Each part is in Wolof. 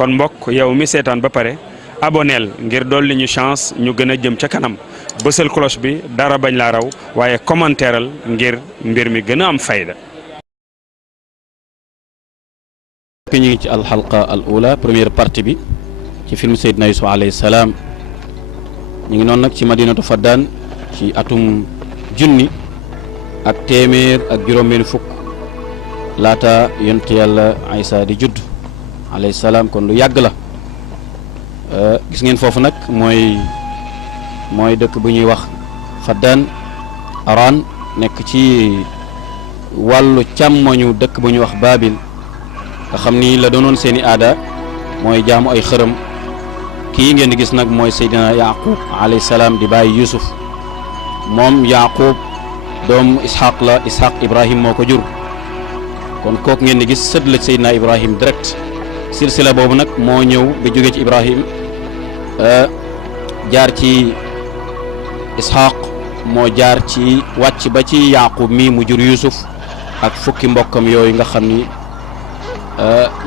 kon mbokk yow mi seetaan ba pare aboneel ngir dolli ñu chance ñu gën a jëm ca kanam bësal cloche bi dara bañ laa raw waaye commentéeral ngir mbir mi gën a am fayda. ñu ngi ci alxalqa al ula première partie bi ci film Seydina Yusuf alayhi salaam ñu ngi noonu nag ci madinatu Faddaan ci atum junni ak téeméer ak juróom-benn fukk laata yonent yàlla Isa di judd alayhi salaam kon lu yàgg la gis ngeen foofu nag mooy dëkk bu ñuy wax Faddaan Araan nekk ci wàllu càmmoñu dëkk bu ñuy wax Baabil nga xam ni la doonoon seeni aada mooy jaamu ay xërëm kii ngeen di gis nag mooy Seydina Yaqub alayhi salaam di bàyyi Yusuf moom Yaqub doomu Ishaq la Ishaq Ibrahim moo ko jur kon kooku ngeen di gis sët la Seydina Ibrahim direct silsila boobu nag moo ñëw bi jóge ci Ibrahim jaar ci Ishaq moo jaar ci wàcc ba ci Yaqub mii mu jur Yusuf ak fukki mbokkam yooyu nga xam ni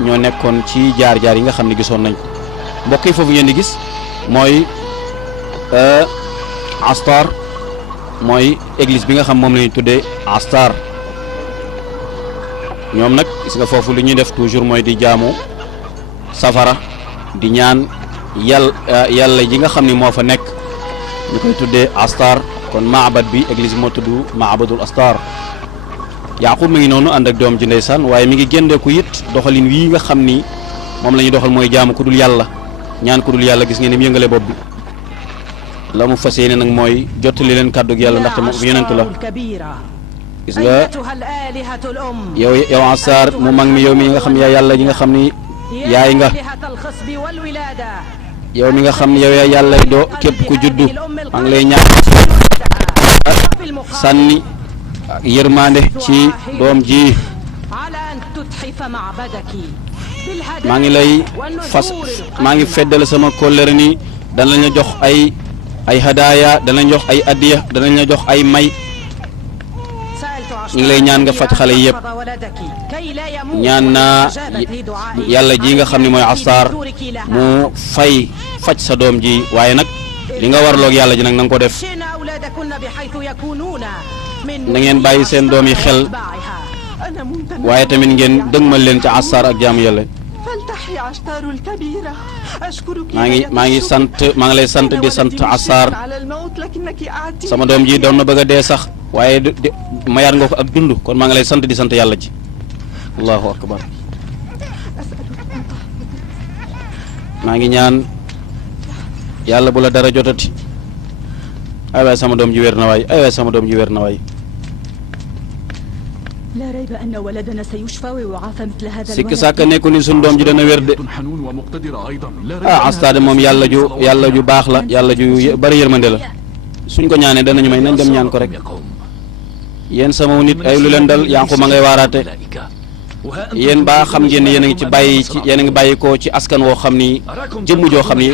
ñoo nekkoon ci jaar-jaar yi nga xam ne gisoon nañ ko mbokk yi foofu ngeen di gis mooy Astar mooy église bi nga xam moom la ñuy tuddee Astar ñoom nag gis nga foofu lu ñuy def toujours mooy di jaamu safara di ñaan yàlla ji nga xam ni moo fa nekk ñu koy tuddee Astar kon maabad bi église moo tudd maabadul Astar Yaqub mi ngi noonu ànd ak doom ji ndeysaan waaye mi ngi géndeeku it doxalin wii nga xam ni moom la ñuy doxal mooy jaamu ku dul yàlla ñaan ku dul yàlla gis ngeen ni mu yëngale bopp bi la mu fas yéene nag mooy jottali leen kàddug yàlla ndaxte moom yonent la gis nga yow Astar mu mag mi yow mi nga xam yaa yàlla ji nga xam ni yaay nga yow mi nga xam ni yow yaa yàlla doo képp ku juddu maa ngi lay ñaan sànni yërmande ci doom ji maa ngi lay maa ngi feddal sama kóllëre ni danañ la jox ay hadaaya danañ jox ay addiya danañ la jox ay may ñu ngi lay ñaan nga faj xale yëpp ñaan naa yàlla ji nga xam ne mooy Astar mu faj sa doom ji waaye nag li nga warloog yàlla ji nag na nga ko def na ngeen bàyyi seen doom yi xel waaye tamit ngeen dëgmal leen ci Astar ak jaamu yàlla maa ngi lay sant di sant Astar sama doom ji doon na bëgg a dee sax waaye mayaat nga ko ak dund kon maa ngi lay sant di sant yàlla ji allahu akbar maa ngi ñaan yàlla bu la dara jotati ay waay sama doom ji wér na waay ay waay sama doom ji wér na waay sikk sàkk nekku ni suñ doom ji dana wér de Astar moom yàlla ju baax la yàlla ju bari yërmande la suñ ko ñaanee danañu may nañ dem ñaan ko rek yéen sama nit ay lu leen dal Yaqub ma ngay waaraate yéen baa xam ngeen ne yéen a ngi yéen a ngi bàyyi ko ci askan woo xam ni jëmm joo xam ni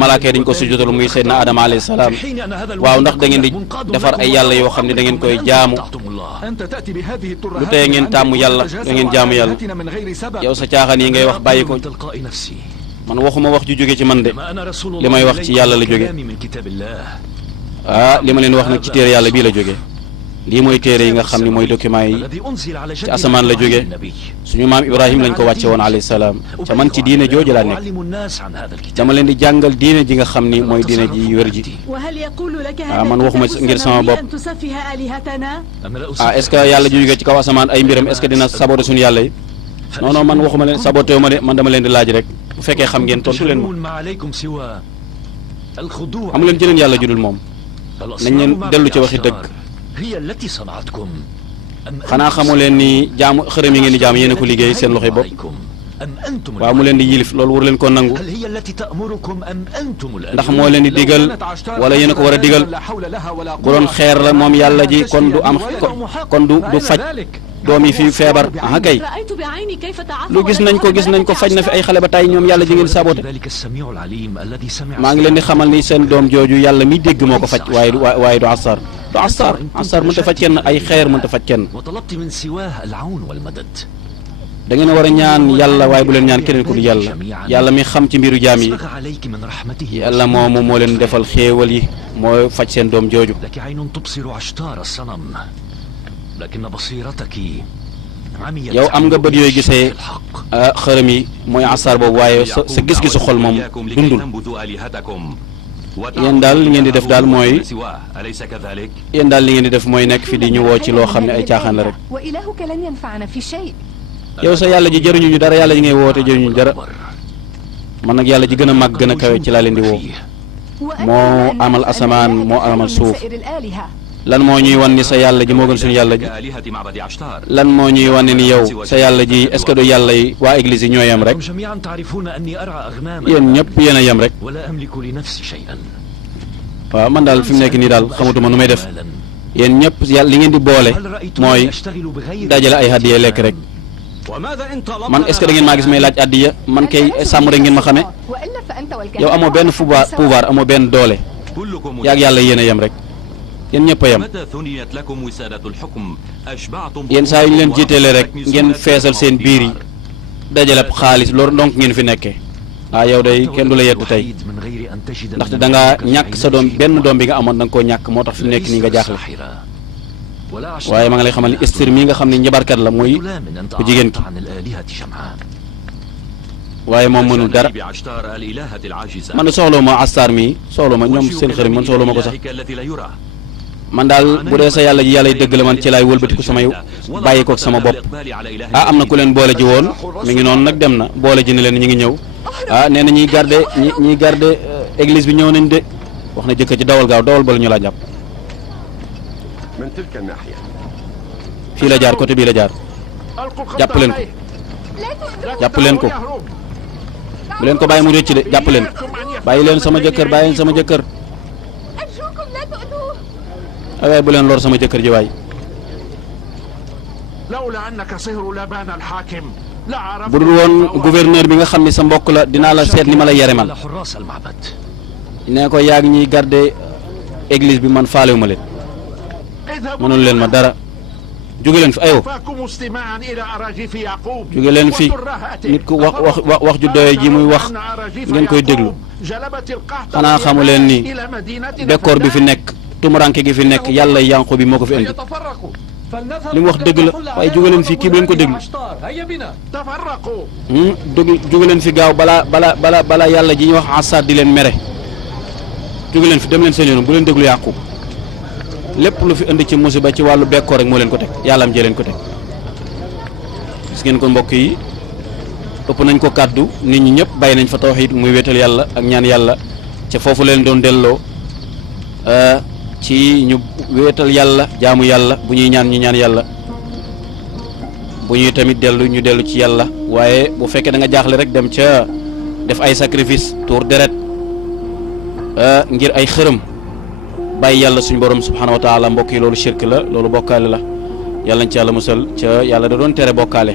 malaaka yi dañ ko sujjóotal muy Seydina Adama alayhi salaam waaw ndax da ngeen di defar ay yàlla yoo xam ne da ngeen koy jaamu lu teye ngeen tàmmu yàlla da ngeen jaamu yàlla yow sa caaxaan yi ngay wax bàyyi ko man waxuma wax ju jóge ci man de li may wax ci yàlla la jóge li ma leen wax nag ci téere yàlla bii la jóge lii mooy téere yi nga xam ni mooy document yi ci asamaan la jóge suñu maam Ibrahim lañ ko wàcce woon alayhi salaam ca man ci diine jooju laa nekk dama leen di jàngal diine ji nga xam ni mooy diine ji wér ji man waxuma ngir sama bopp est-ce que yàlla ju jóge ci kaw asamaan ay mbiram est-ce que dina saboté suñu yàlla yi non non man waxuma leen saboté wu ma de man dama leen di laaj rek bu fekkee xam ngeen tontu leen ma amu leen jëleen yàlla judul moom nañ leen dellu ci waxi dëgg xanaa xamu leen ni jaamu xërëm yi ngeen di jaamu yéen a ko liggéey seen loxoy bopp waaw mu leen di yilif loolu war leen koo nangu ndax moo leen di digal wala yéen a ko war a digal bu doon xeer la moom yàlla ji kon du am kon du faj doom yi fi feebar ah kay lu gis nañ ko faj na fi ay xale ba tey ñoom yàlla ji ngeen saboté maa ngi leen di xamal ni seen doom jooju yàlla mi dégg moo ko faj waaye du Astar Astar mënta faj kenn ay xeer mënta faj kenn da ngeen war a ñaan yàlla waaye bu leen ñaan keneen ku du yàlla yàlla mi xam ci mbiru jaam yi yàlla moomu moo leen defal xéewal yi moo faj seen doom jooju yow am nga bët yooyu gisee xërëm yi mooy asaar boobu waaye sa gis-gisu xol moom dundul yéen daal li ngeen di def daal mooy nekk fi di ñu woo ci loo xam ne ay caaxaan la rek yow sa yàlla ji jëriñu ñu dara yàlla ji ngay woote jëriñu ñu dara man nag yàlla ji gën a màgg gën a kawe ci laa leen di woo moo amal asamaan moo amal suuf lan moo ñuy wan ni sa yàlla ji moo gën suñu yàlla ji lan moo ñuy wan ni yow sa yàlla ji est-ce que du yàlla yi waa église yi ñoo yem rek yéen ñëpp yéen a yem rek waaw man daal fi mu nekk nii daal xamatuma nu may def yéen ñëpp yàlla li ngeen di boole mooy dajale ay hadiya lekk rek man est-ce que da ngeen maa gis may laaj addiya man kay sàmm rek ngeen ma xamee yow amoo benn pouvoir amoo benn doole yaag yàlla yéen a yem rek yéen ñëpp a yem yéen saa yu ñu leen jiiteele rek ngeen feesal seen biir yi dajale xaalis loolu donc ngeen fi nekkee yow day kenn du la yedd tey ndaxte da ngaa ñàkk sa doom benn doom bi nga amoon da nga koo ñàkk moo tax fi mu nekk nii nga jaaxle waaye ma nga lay xamal ni Esther mii nga xam ne njabarkat la muy ku jigéen ki waaye moom mënul dara man de soxla ma Astar mii soxla ma ñoom seen xarit man soxla ma ko sax man daal bu dee sa yàlla ji yàlla dëgg la man ci laay wëlbatiku samay bàyyi ko sama bopp am na ku leen boole ji woon mi ngi noonu nag dem na boole ji ne leen ñu ngi ñëw nee na ñiy garde église bi ñëw nañ de wax na jëkkër ji dawal gaaw dawal bala ñu laa jàpp fii la jaar côté bii la jaar jàpp leen ko bu leen ko bàyyi mu rëcc de jàpp leen bàyyi leen sama jëkkër bàyyi leen sama jëkkër waaye bu leen lor sama jëkkër ji waay bu dul woon gouverneur bi nga xam ni sa mbokk la dinaa la seet ni ma la yare man nee ko yaa ngi ñuy garder église bi man faalewu ma leen mënul leen ma dara jóge leen fi aywa jóge leen fi nit ku wax ju doye ji muy wax ngeen koy déglu xanaa xamu leen ni bekkoor bi fi nekk tumuranke gi fi nekk yàlla yanqu bi moo ko fi indi li mu wax dëgg la waaye jóge leen fi kii bu leen ko déglu jóge leen fi gaaw balaa yàlla ji ñuy wax Asad di leen mere jóge leen fi dem leen seen yoon bu leen déglu yàqu lépp lu fi indi ci musiba ci wàllu bekkoor rek moo leen ko teg yàlla am jee leen ko teg gis ngeen ko mbokk yi ëpp nañ ko kàddu nit ñi ñëpp bàyyi nañ fa tawxiid muy wéetal yàlla ak ñaan yàlla ca foofu leen doon delloo ci ñu wéetal yàlla jaamu yàlla bu ñuy ñaan ñu ñaan yàlla bu ñuy tamit ñu dellu ci yàlla waaye bu fekkee da nga jaaxle rek dem ca def ay sacrifice tuur deret ngir ay xërëm bàyyi yàlla suñu borom subhanahu wa taala mbokk yi loolu shirk la loolu bokkaale la yàlla nañ ci yàlla musal ca yàlla da doon tere bokkaale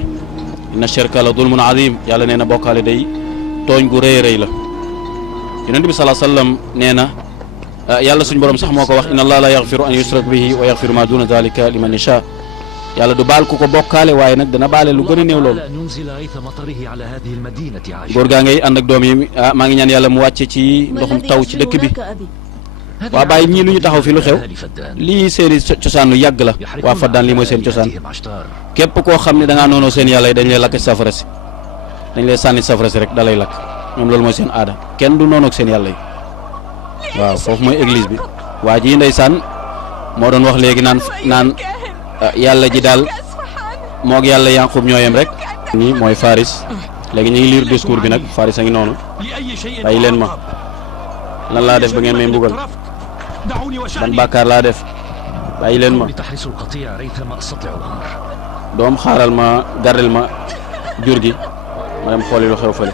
inna shirka la dulmun azim yàlla nee na bokkaale day tooñ gu rëy rëy la yonent bi salaa sallam nee na yàlla suñu borom sax moo ko wax inna allah la yaxfiru an yusrak bihi wa yaxfiru ma duna dalika liman yasha yàlla du baal ku ko bokkaale waaye nag dana baale lu gën a néew loolu góor gaa ngay ànd ak doom yi maa ngi ñaan yàlla mu wàcce ci ndoxum taw ci dëkk bi waa bàyyi ñii lu ñu taxaw fi lu xew lii seeni cosaan lu yàgg la waa Faddaan lii mooy seen cosaan képp koo xam ne da ngaa noonoo seen yàlla yi dañ lay lakk ci safara si dañ lay sànni safara si rek da lay lakk ñoom loolu mooy seen aada kenn du noonoog seen yàlla yi waaw foofu mooy église bi waa ji ndeysaan moo doon wax léegi naan yàlla ji daal moog yàlla Yanqub ñooyem rek nii mooy Faris léegi ñu ngi lire discours bi nag Faris a ngi noonu bàyyi leen ma lan laa def ba ngeen may mbugal ban bàkkaar laa def bàyyi leen ma doom xaaral ma gardel ma jur gi ma dem xooli lu xew fële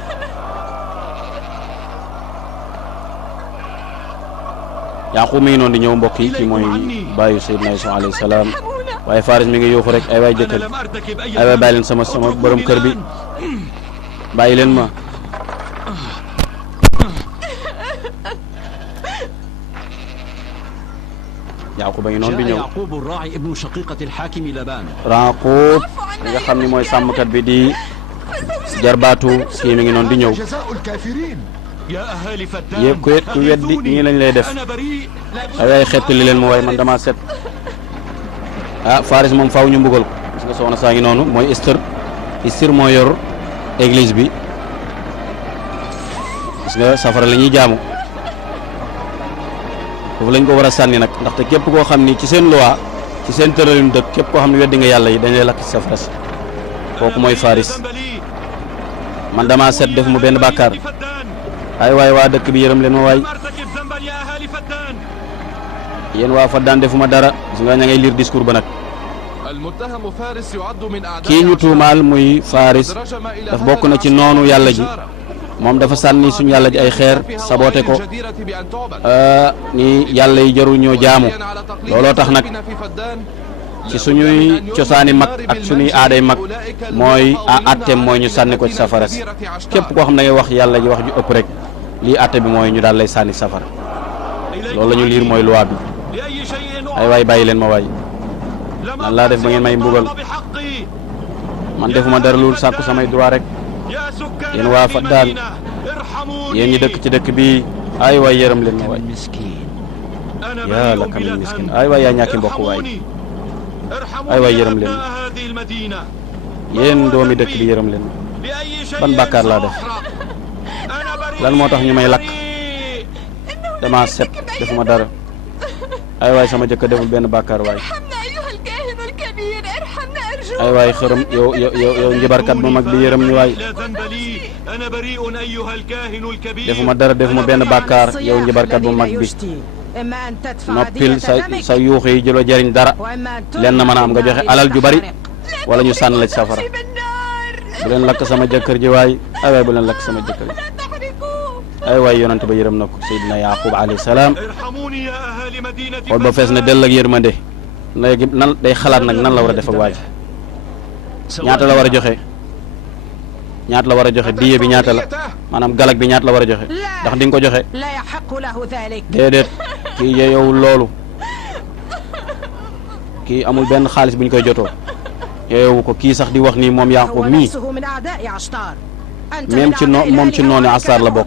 Yaaqub mi ngi noonu di ñëw mbokk yi kii mooy bàyyi Seydina Yuusuf alayhi salaam waaye Faris mi ngi yuuxu rek ay waay jëkkër ay waay bàyyi leen sama borom kër bi bàyyi leen ma Yaquba ngi noonu di ñëw يعقوب الراعي ابن شقيقة الحاكم لابان Yaqub nga xam ni mooy sàmmkat bi di jarbaatu kii mi ngi noonu di ñëw جزاء الكافرين يا أهالي فدان yëpp ku weddi ñii lañ lay def أنا بريء ay waay xettali leen ma waay man dama set Faris moom faaw ñu mbugal ko gis nga soxna saa ngi noonu mooy Esther moo yor église bi gis nga safara la ñuy jaamu foofu lañ ko war a sànni nag ndaxte képp koo xam ni ci seen loi ci seen tëralin dëkk képp koo xam ne weddi nga yàlla yi dañ lay lakk ci safara si kooku mooy Faris man dama set defuma benn bàkkaar ay waay waa dëkk bi yërëm leen ma waay yéen waa Faddaan defuma dara gis nga ña ngay lire discours ba nag kii ñu tuumaal muy Faris daf bokk na ci noonu yàlla ji moom dafa sànni suñu yàlla ji ay xeer saboté ko ni yàlla yi jarul ñoo jaamu looloo tax nag ci suñuy cosaani mag ak suñuy aaday mag mooy atteem mooy ñu sànni ko ci safara si képp koo xam ne ngay wax yàlla ji wax ju ëpp rek lii atte bi mooy ñu daal lay sànni safara loolu la ñu liir mooy loi bi ay waay bàyyi leen ma waay man laa def ba ngeen may mbugal man defuma dara loolu sàkku samay droit rek yéen waa Faddaan yéen ñi dëkk ci dëkk bi ay waay yërëm leen ma waay yaa laka min miskin ay waay yaa ñàkki mbokk waay ay waay yërëm leen ma yéen doomi dëkk bi yërëm leen ma ban bàkkaar laa def lan moo tax ñu may lakk dama set defuma dara ay waay sama jëkkër deful benn bàkkaar waay ay waay xërëm yow njibarkat bu mag bi yërëm ñu waay defuma dara defuma benn bàkkaar yow njibarkat bu mag bi noppil sa yuux yi jëloo jëriñ dara leen na mën a am nga joxe alal ju bari wala ñu sànn la ci safara bu leen lakk sama jëkkër ji waay ay waay bu leen lakk sama jëkkër ji ay waay yonent ba yërëm na ko Seydina Yaqub alayhi salaam xool ba fees na dell ak yërmande léegi nan day xalaat nag nan la war a def ak waaj ñaata la war a joxe ñaata la war a joxe diye bi ñaata la maanaam galak bi ñaata la war a joxe ndax di nga ko joxe déedéet kii yeewul loolu kii amul benn xaalis bu ñu koy jotoo yeewu ko kii sax di wax nii moom Yaqub mii même ci moom ci noonu Astar la bokk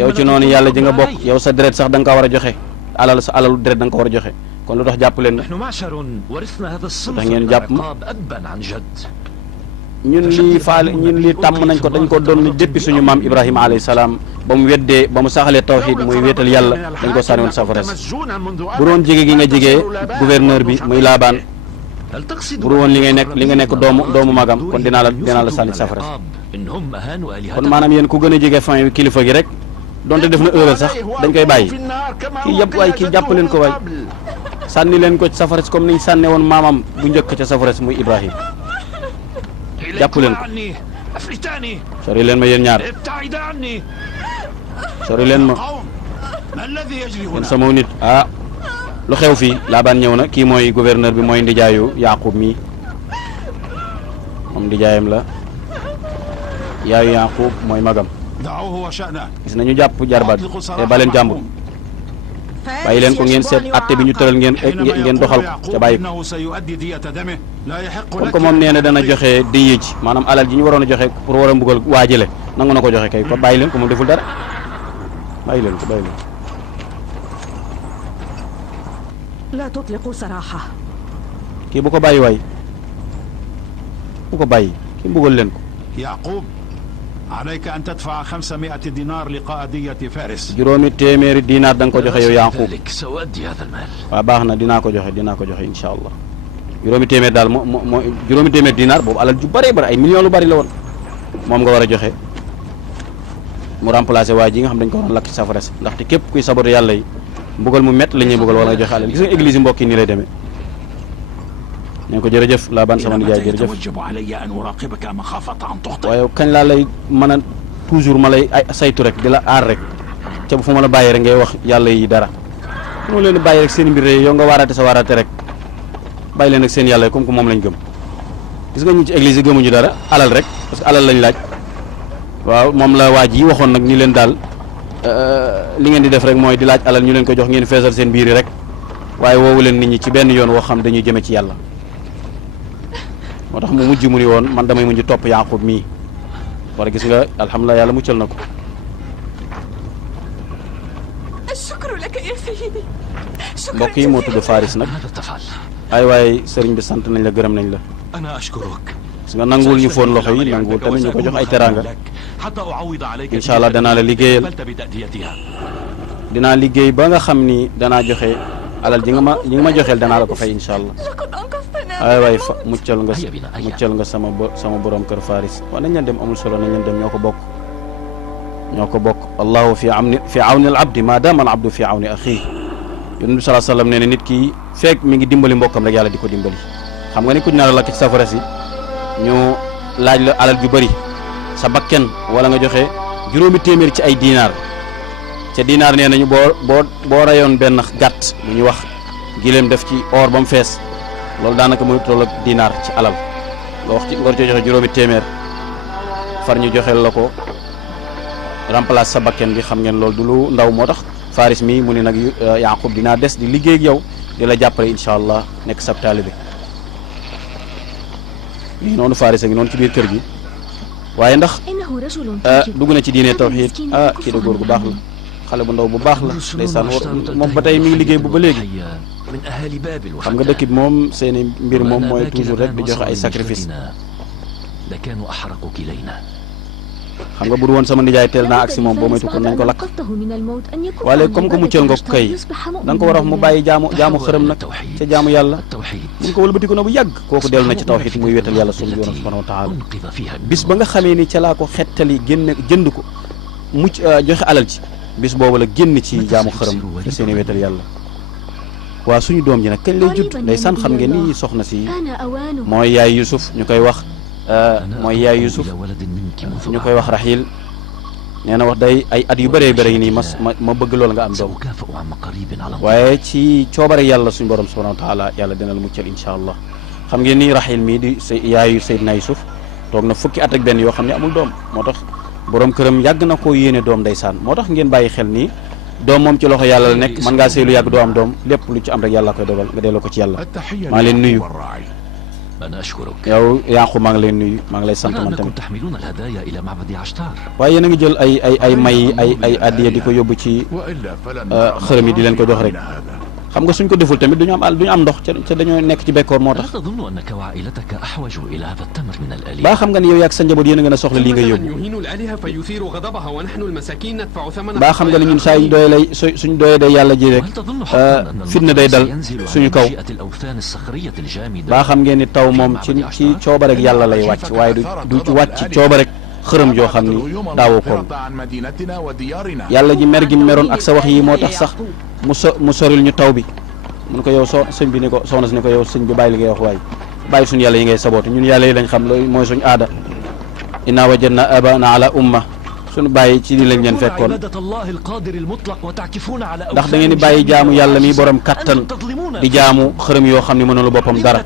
yow ci noonu yàlla ji nga bokk yow sa deret sax da nga ko war a joxe alal sa alalu deret da nga ko war a joxe kon lu tax jàpp leen tax ngeen jàpp ma ñun lii tàmm nañ ko dañ ko doon depuis suñu maam Ibrahima alayhi salaam ba mu weddee ba mu saxalee tawxiid muy wéetal yàlla dañ ko sànni woon safara si bu doon jege gi nga jegee gouverneur bi muy Laabaan bu woon li nga nekk doomu magam kon dinaa la sànni safara si kon maanaam yéen ku gën a jege fin kilifa gi rek donte def na erreur sax dañ koy bàyyi kii yëpp waay kii jàpp leen ko waay sànni leen ko ci safara si comme niñ sànne woon maamam bu njëkk ca safara si muy Ibrahim jàpp leen ko sori leen ma yéen ñaar sori leen ma yéen sama nit lu xew fii Laabaan ñëw na kii mooy gouverneur bi mooy ndijaayu Yaqub mi moom ndijaayam la yaayu Yaqub mooy magam gis nañu jàpp jarbaat te ba leen jàmbur bàyyi leen ko ngeen seet atte bi ñu tëral ngeen doxal ko ca bàyyi ko comme que moom nee na dana joxe diye ji maanaam alal ji ñu waroon a joxe pour war a mbugal waajale nangu na ko joxe kay ko bàyyi leen ko moom deful dara bàyyi leen ko kii bu ko bàyyi waay bu ko bàyyi kii mbugal leen ko عليك أن تدفع 500 دينار لقائدية فارس. juróomi téeméeri dinaar da nga ko joxe yow Yaqub waaw baax na dinaa ko joxe incha allah juróomi téeméer daal moo juróomi téeméer dinaar boobu alal ju bëree bëri ay millions lu bëri la woon moom nga war a joxe mu remplacer waa ji nga xam dañ ko waroon lakk ci safara si ndaxte képp kuy sabote yàlla yi mbugal mu métti la ñuy mbugal wala nga joxe alal gis nga église yi mbokk yi nii lay demee. ñu ko jërëjëf Laabaan sama nijaay jërëjëf waaye kañ laa lay mën a toujours ma lay saytu rek di la aar rek ca bu fu ma la bàyyee rek ngay wax yàlla yi dara moo leen di bàyyi rek seen mbir yow nga waaraate sa waaraate rek bàyyi leen ak seen yàlla yi comme que moom lañ gëm gis nga ñu ci église yi gëmuñu dara alal rek parce que alal lañ laaj waaw moom la waa ji waxoon nag ni leen daal li ngeen di def rek mooy di laaj alal ñu leen ko jox ngeen feesal seen biir yi rek waaye woowu leen nit ñi ci benn yoon woo xam dañuy jëme ci yàlla moo tax mu mujj mu ni woon man damay mujj topp Yaaqub mii war a gis nga alhamdulilah yàlla muccal na ko. mbokk yi moo tudd Faris nag ay waaye sëriñ bi sant nañ la gërëm nañ la gis nga nanguwul ñu foon loxo yi nanguwul tamit ñu ko jox ay teraanga incha allah danaa la liggéeyal dinaa liggéey ba nga xam ni danaa joxe alal ji nga ma joxeel danaa la ko fay incha allah ay waay muccal nga sama borom kër Faris waaw nañ leen dem amul solo nañ leen dem ñoo ko bokk allahu fi awni al abdi ma dama al abdu fi awni axi yonent bi salaa sallam nee na nit ki feek mi ngi dimbali mbokkam rek yàlla di ko dimbali xam nga ni ku ñu naan la lakk ci safara si ñu laaj la alal ju bëri sa bakken wala nga joxe juróomi téeméer ci ay dinaar ca dinaar nee nañu boo rayoon benn gàtt bu ñuy wax gileem def ci or ba mu fees loolu daanaka muy toll ak dinaar ci alal nga wax ci nga coo joxe juróomi téeméer far ñu joxeel la ko remplace sa bakken bi xam ngeen loolu du lu ndaw moo tax Faris mi mu ne nag Yaaqub dinaa des di liggéey ak yow di la jàppale incha allah nekk sab taalibe bi noonu Faris a ngi noonu ci biir kër gi waaye ndax dugg na ci diine tawxiid kii de góor gu baax la xale bu ndaw bu baax la ndeysaan moom ba tey mi ngi liggéey bu ba léegi xam nga dëkk bi moom seeni mbir moom mooy toujours rek di joxe ay sacrifice xam nga bu du woon sama nijaay teel naa agsi moom boo moytu kon nañ ko lakk waaye léegi comme que muccal nga ko kay da nga ko war a wax mu bàyyi jaamu xërëm nag ca jaamu yàlla mun ko wëlbatiku na bu yàgg kooku dellu na ci tawxiid muy wéetal yàlla subhaanahu wa taala bis ba nga xamee ni ca laa ko xettali jënd ko mucc joxe alal ci bis boobu la génn ci jaamu xërëm te seeni wéetal yàlla waa suñu doom ji nag kañ lay judd ndeysaan xam ngeen ni soxna si mooy yaay Yusuf ñu koy wax ñu koy wax Raxiil nee na wax day ay at yu bëree bëri nii ma bëgg loolu nga am doom waaye ci coobare yàlla suñu borom subhanahu wa taala yàlla dina la muccal incha allah xam ngeen ni Raxiil mii di yaayu Seydina Yusuf toog na fukki at ak benn yoo xam ne amul doom moo tax borom këram yàgg na koo yéene doom ndeysaan moo tax ngeen bàyyi xel nii doom moom ci loxo yàlla la nekk mën ngaa sëy lu yàgg doo am doom lépp lu ci am rek yàlla koy dogal nga delloo ko ci yàlla maa ngi leen nuyu yow Yaaqub maa ngi leen nuyu maa ngi lay sant man tamit waaye yéen a ngi jël ay may ay addiya di ko yóbbu ci xërëm yi di leen ko jox rek xam nga suñ ko deful tamit duñu am ndox ca dañoo nekk ci bekkoor moo tax baa xam nga ni yow yaag sa njaboot yéen a gën a soxla lii nga yóbbu baa xam nga ni ñun saa yu suñ doyee day yàlla ji rek fitna day dal suñu kaw baa xam ngeen ni taw moom ci coobarek yàlla lay wàcc waaye du wàcc coobarek xërëm joo xam ni daawoo koon yàlla ji mer gi meroon ak sa wax yi moo tax sax mu soril ñu taw bi mun ko yow sëñ bi ni ko soxna si ni ko yow sëñ bi bàyyi li ngay wax waaye bàyyi suñu yàlla yi ngay saboote ñun yàlla yi lañ xam loolu mooy suñu aada inna wajadna abana ala umma suñu bàyyi ci li lañ leen fekkoon ndax da ngeen di bàyyi jaamu yàlla mi borom kattan di jaamu xërëm yoo xam ne mënulu boppam dara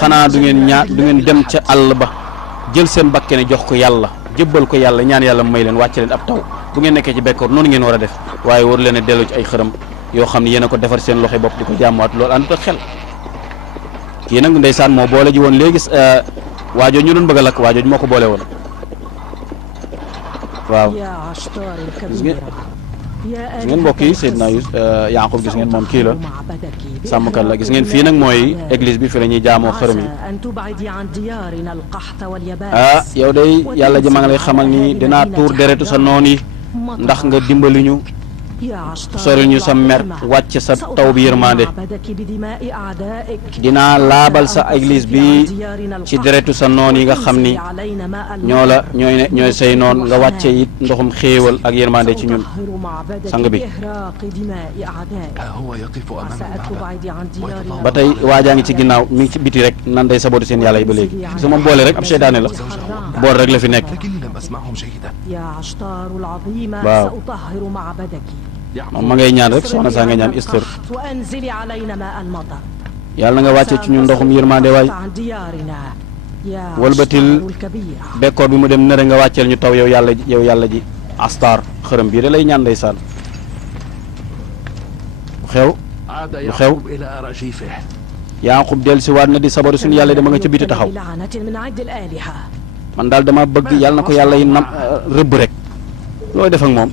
xanaa du ngeen dem ca àll ba jël seen bakkene jox ko yàlla jëbbal ko yàlla ñaan yàlla may leen wàcce leen ab taw bu ngeen nekkee ci bekkoor noonu ngeen war a def waaye war leen a dellu ci ay xërëm yoo xam ne yéen a ko defar seen loxo bopp di ko jaamuwaat loolu àndut ak xel kii nag ndeysaan moo boole ji woon léegi waajooj ñu doon bëgg a lakk waajooj moo ko boole woon waaw gis ngeen mbokk yi Seydina Yaaqub gis ngeen moom kii la sàmmkat la gis ngeen fii nag mooy église bi fi la ñuy jaamoo xërëm yi yow day yàlla ji ma nga lay xamal ni dinaa tuur deretu sa noon yi ndax nga dimbali ñu soril ñu sa mer wàcc sa taw bi yërmande dinaa laabal sa église bi ci deretu sa noon yi nga xam ni ñooy say noon nga wàcce it ndoxum xéewal ak yërmande ci ñun sang bi ba tey waajaa ngi ci ginnaaw mi ngi ci biti rek nan day sabooti seen yàlla yi ba léegi su ma boole rek ab seytaane la bool rek la fi nekk waaw moom ma ngay ñaan rek soxna saa nga ñaan istir yàlla na nga wàcce ci ñu ndoxum yërmande waay walbatil bekkoor bi mu dem nëre nga wàcceel ñu taw yow yàlla ji astar xërëm bii da lay ñaan ndeysaan xew عاد lu xew يعقوب إلى أراجيفه. Yaaqub del si waat na di sabaru suñu yàlla dama nga ca biti taxaw بلعنة من عند الآلهة. man daal dama bëgg yàlla na ko yàlla yi nam rëbb rek looy def ak moom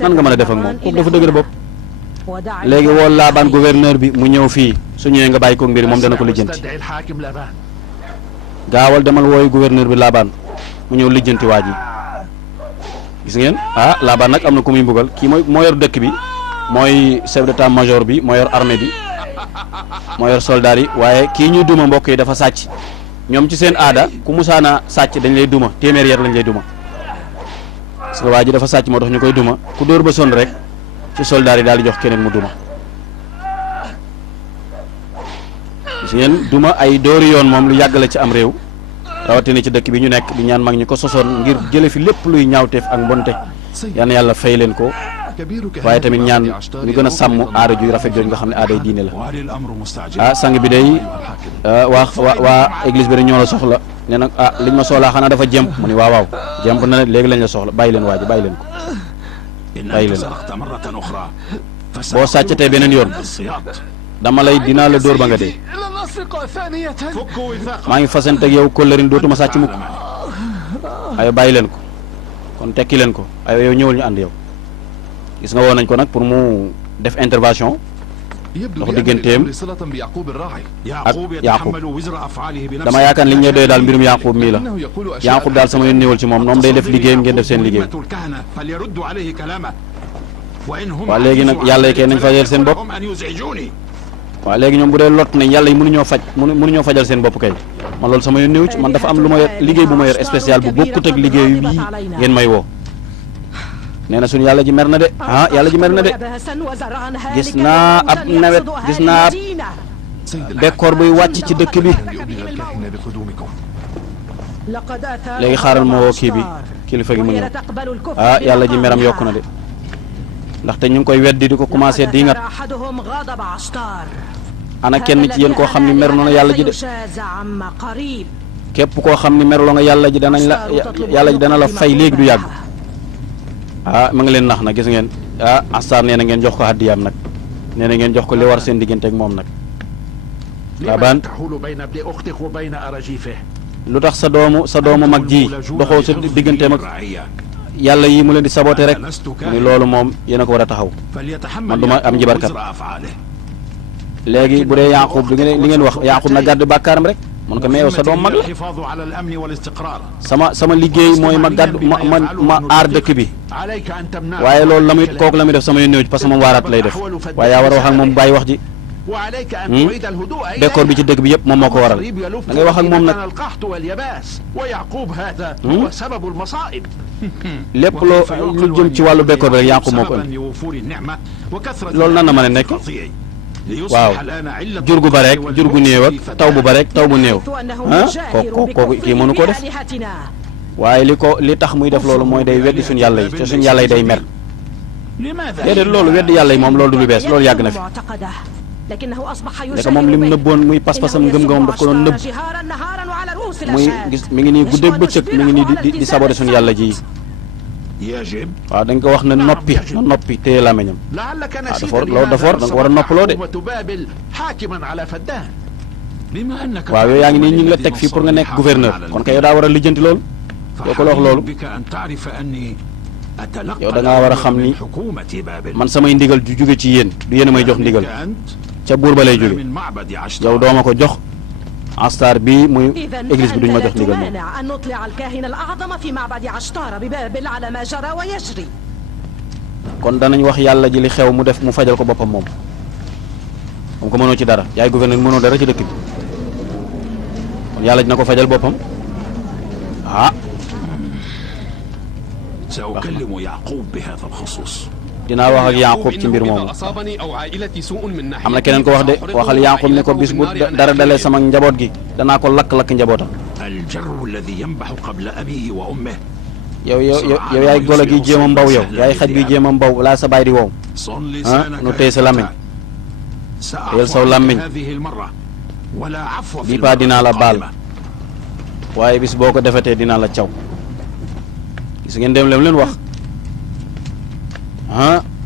nan nga mën a def ak moom kooku dafa dëgër bopp ودع léegi woo laabaan gouverneur bi mu ñëw fii su ñëwee nga bàyyi ko mbiri moom dana ko lijjanti استدعي الحاكم لابان. gaawal demal wooyu gouverneur bi laabaan mu ñëw lijjanti waa ji gis ngeen laabaan nag am na ku muy mbugal kii moo yor dëkk bi mooy chef d'état major bi moo yor armée bi moo yor soldat yi waaye kii ñuy duma mbokk yi dafa sàcc ñoom ci seen aada ku musaana sàcc dañ lay duma téeméer yar lañ lay duma parce que waa ji dafa sàcc moo tax ñu koy duma ku dóor ba sonn rek ci soldat yi daal di jox keneen mu duma gis ngeen duma ay dóori yoon moom lu yàgg la ci am réew rawatina ci dëkk bi ñu nekk di ñaan mag ñi ko sosoon ngir jële fi lépp luy ñaawteef ak mbonte yal na yàlla fay leen ko waaye tamit ñaan ñu gën a sàmm aada ju rafet jooju nga xam ne aaday diine la وهل الأمر مستعجل؟ sang bi day waa église bi rek ñoo la soxla nee nag liñ ma soxlaa xanaa dafa jemp mu ni waaw jemp na ne léegi lañ la soxla bàyyi leen waa ji bàyyi leen ko إن أيوة. أنت سرقت مرة أخرى boo sàccatee beneen yoon السياط. dama lay dinaa la dóor ba nga dee لن أسرق ثانية. فكوا وثاقا. maa ngi fasante ak yow kóllërin dootuma sàcc mukk ayo bàyyi leen ko kon tekki leen ko ayo yow ñëwal ñu ànd yow gis nga woo nañ ko nag pour mu def intervention يبدو لقد لأن دقنتهم. للأمر صلة بيعقوب الراعي. يعقوب يعقوب. يتحمل وزر أفعاله بنفسه. dama yaakaar li ñu lay doy daal mbirum Yaaqub mii la إنه يقول أشياء Yaaqub daal sama yoon néewal ci moom moom day def liggéeyam ngeen def seen liggéey مهمة الكهنة فليردوا عليه كلامه. وإن هم waa léegi nag عجزوا yàlla yi عن kay nañ ذلك fajal seen bopp فلهم أن يزعجوني. waaw léegi ñoom bu dee lot nañ yàlla yi mënuñoo fajal seen bopp kay man loolu sama yoon néew ci man dafa am lu ma yor liggéey bu ma yor spécial bu bokkut ak liggéey bii ngeen may woo nee na suñu yàlla ji mer na de yàlla ji mer na de gis naa ab nawet gis naa ab bekkoor buy wàcc ci dëkk bi الكاهن بقدومكم. léegi xaaral ma woo kii bi kilifa gi mu ñëw yàlla ji meram yokku na de ndaxte ñu ngi koy weddi di ko commencé di ngat ana kenn ci yéen koo xam ni mer na yàlla ji de képp koo xam ni merloo nga yàlla ji danañ la yàlla ji dana la fay léegi du yàgg ma ngi leen nax na gis ngeen Astar nee na ngeen jox ko hadiyaam nag nee na ngeen jox ko li war seen diggante ak moom nag لماذا laabaan تحول بين ابن أختك وبين أراجيفه؟ lu tax sa doomu mag ji doxoo sa digganteem ak yàlla yi mu leen di saboté rek mu ni loolu moom yéen a ko war a taxaw فليتحمل man duma am يعقوب njibarkat وزر أفعاله. léegi bu dee Yaaqub li ngeen wax Yaaqub na gàddu bàkkaaram rek mun ko mais yow sa doom mag la الحفاظ على الأمن والاستقرار. sama liggéey mooy ma gàddu ma aar dëkk bi عليك أن تمنعه. waaye loolu la muy kooku la muy def sama yoon néew ci parce que moom waaraat lay def waaye yaa war a wax ak moom bàyyi wax ji وعليك أن تعيد الهدوء إليه. bekkoor bi ci dëkk bi yëpp moom moo ko waral da ngay wax ak moom nag كان القحط واليباس ويعقوب هذا هو سبب المصائب. lépp loo lu jëm ci wàllu bekkoor bi rek Yaaqub moo ko indi loolu nan na mën a nekk waaw jur gu bare rek jur gu néew ak taw bu bare rek taw bu néew kooku kii mënu koo def waaye li tax muy def loolu mooy day weddi suñu yàlla yi te suñu yàlla yi day mer déedéet loolu weddi yàlla yi moom loolu du lu bees loolu yàgg na fi léegi moom lim nëbboon muy pas-pasam ngëm-ngëmam daf ko doon nëbb muy gis mi ngi nii guddeeg bëccëg mi ngi nii di saboté suñu yàlla ji waaw dañ ko wax ne na noppi téye làmmiñam لعلك نسيت دفور- لو دفور دنك ورا نوبلو دي. وتبابل حاكما على فدان. waaw yow yaa ngi nii ñu ngi la teg fii pour nga nekk gouverneur kon kay yow daa war a lijjanti loolu yow ko la wax loolu yow da ngaa war a xam ni man samay ndigal ju jóge ci yéen du yéen a may jox ndigal ca buur ba lay jóge yow doo ma ko jox Astar bi muy église bi duñ ma jox ndigal moom أن نطلع الكاهن الأعظم في معبد عشتار ببابل على ما جرى ويجري. kon danañ wax yàlla ji li xew mu def mu fajal ko boppam moom ko mënoo ci dara yaay gouverneur mënoo dara ci dëkk bi kon yàlla dina ko fajal boppam سأكلم يعقوب بهذا الخصوص. dinaa wax ak Yaaqub ci mbir moomu am na keneen ko wax de waxal Yaaqub ne ko bis bu dara dalee sama njaboot gi danaa ko lakk-lakk njabootam الجر الذي ينبح قبل أبيه وأمه. yow yaay golo gi jéem a mbaw yow yaay xaj bi jéem a mbaw laa sa baay di wow صن لسانك nu téye sa làmmiñ سأعفو saw عنك làmmiñ هذه المرة ولا عفو في bii paa dinaa la المرة baal القادمة. waaye bis boo ko defetee dinaa la caw gis ngeen dem leen wax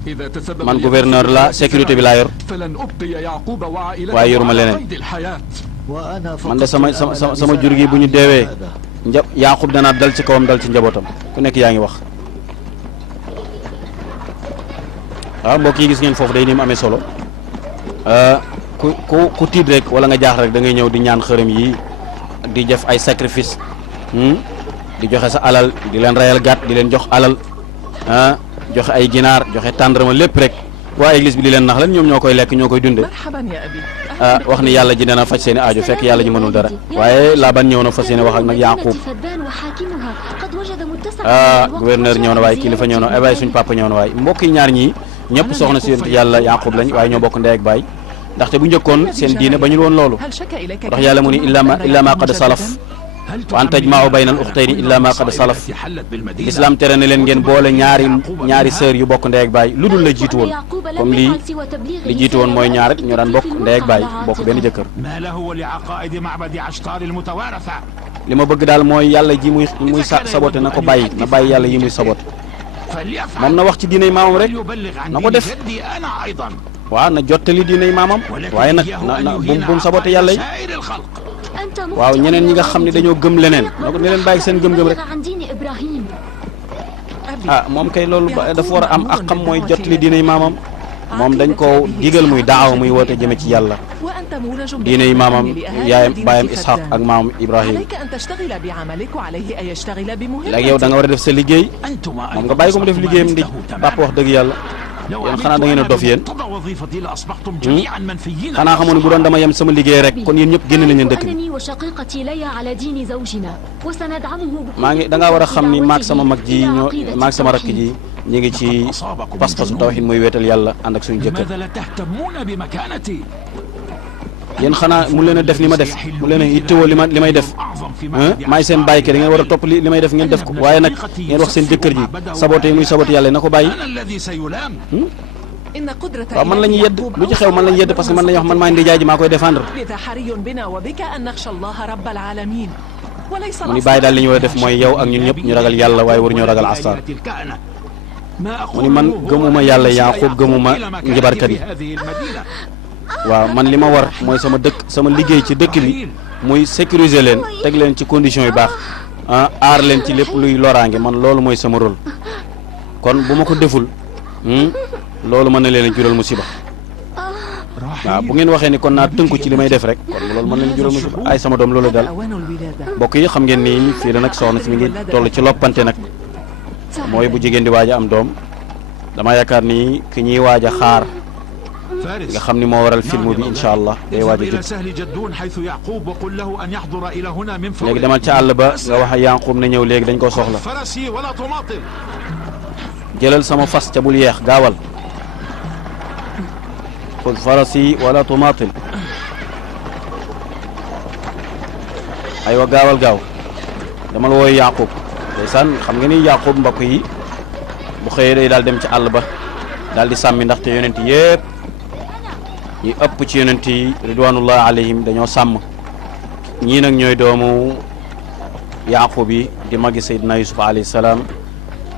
إذا تسبب man لي gouverneur في la هلاك sécurité bi سلام، laa yor فلن أبقي يعقوب وعائلته waaye yoruma على leneen. قيد الحياة. man de sama jur gi bu ñu deewee Yaaqub danaa dal ci kawam dal ci njabootam ku nekk yaa ngi wax. waaw mbokk yi gis ngeen foofu day ni mu amee solo ku tiit rek wala nga jaax rek da ngay ñëw di ñaan xërëm yi di def ay sacrifice di joxe sa alal di leen reyal gàtt di leen jox alal joxe ay ginaar joxe tàndarma lépp rek waa église bi di leen nax leen ñoom ñoo koy lekk ñoo koy dunde wax ni yàlla ji dana faj seen i aajo fekk yàlla ji mënul dara waaye Laaban ñëw na fas yéene wax ak nag Yaaqub gouverneur ñëw na waaye kilifa ñëw na ay waaye suñ papa ñëw na waaye mbokk yi ñaar ñii ñëpp soxna si yàlla Yaaqub lañ waaye ñoo bokk ndey ak baay ndaxte bu njëkkoon seen diine bañul woon loolu ndax yàlla mu ni illa ma qad salaf wa an tajma'u bayna al-ukhtayni illa ma qad salaf l'islam tere na leen ngeen boole ñaari sœur yu bokk ndey ak baay lu dul la jiitu woon comme li jiitu woon mooy ñaar ñu daan bokk ndey ak baay bokk benn jëkkër li ma bëgg daal mooy yàlla ji muy saboté na ko bàyyi na bàyyi yàlla yi muy saboté moom na wax ci diiney maamam rek na ko def waaw na jottali diiney maamam waaye nag na bu mu saboté yàlla yi waaw ñeneen ñi nga xam ne dañoo gëm leneen donc ne leen bàyyi seen gëm-gëm rek moom kay loolu dafa war a am ak xam mooy jottali diiney maamam moom dañ ko digal muy daaw muy woote jëme ci yàlla diiney maamam yaayam baayam Ishaq ak maamam Ibrahim léegi yow da nga war a def sa liggéey moom nga bàyyi ko mu def liggéeyam ndi papa wax dëgg yàlla yéen xanaa da ngeen a dof yéen xanaa xamoon bu doon dama yem sama liggéey rek kon yéen ñëpp génn nañ leen dëkk bi maa ngi da ngaa war a xam ni maag sama mag ji maag sama rakk ji ñu ngi ci pas-pasu tawhid muy wéetal yàlla ànd ak suñu jëkkër yéen xanaa mu leen a def ni ma def mu leen a yittewoo li may def maay seen bàyyi ke da ngeen war a topp li may def ngeen def ko waaye nag ngeen wax seen jëkkër ji saboté yi muy saboté yàlla na ko bàyyi waaw man la ñuy yedd lu ci xew man la ñuy yedd parce que man la ñuy wax man maa ndi jaay ji maa koy défendre mu ni bàyyi daal li ñu war a def mooy yow ak ñun ñëpp ñu ragal yàlla waaye waruñoo ragal astar mu ni man gëmuma yàlla Yaaqub gëmuma njabarkat yi waaw man li ma war mooy sama liggéey ci dëkk bi muy sécuriser leen teg leen ci conditions yu baax aar leen ci lépp luy loraange man loolu mooy sama rôle kon bu ma ko deful loolu mën na leen a jural musiba waaw bu ngeen waxee ni kon naa tënku ci li may def rek kon loolu mën na leen jural musiba ay sama doom loolu dal mbokk yi xam ngeen ni fii la nag soxna si mi ngi toll ci loppante nag mooy bu jigéen di waaj a am doom dama yaakaar ni ki ñuy waaj a xaar nga xam ni moo waral film bi incha allah day waaj a jël léegi demal ca àll ba nga wax Yaaqub na ñëw léegi dañ ko soxla jëlal sama fas ca bul yeex gaawal xud farasi wala tumatil aywa gaawal gaaw demal wooyu Yaaqub ndeysaan xam nga ni Yaaqub mbokk yi bu xëyee day daal dem ci àll ba daal di sàmmi ndaxte yonent yëpp ñi ëpp ci yonent yi ridwanullah alayhim dañoo sàmm ñii nag ñooy doomu Yaaqub yi di magi Seydina Yusuf alayhi salaam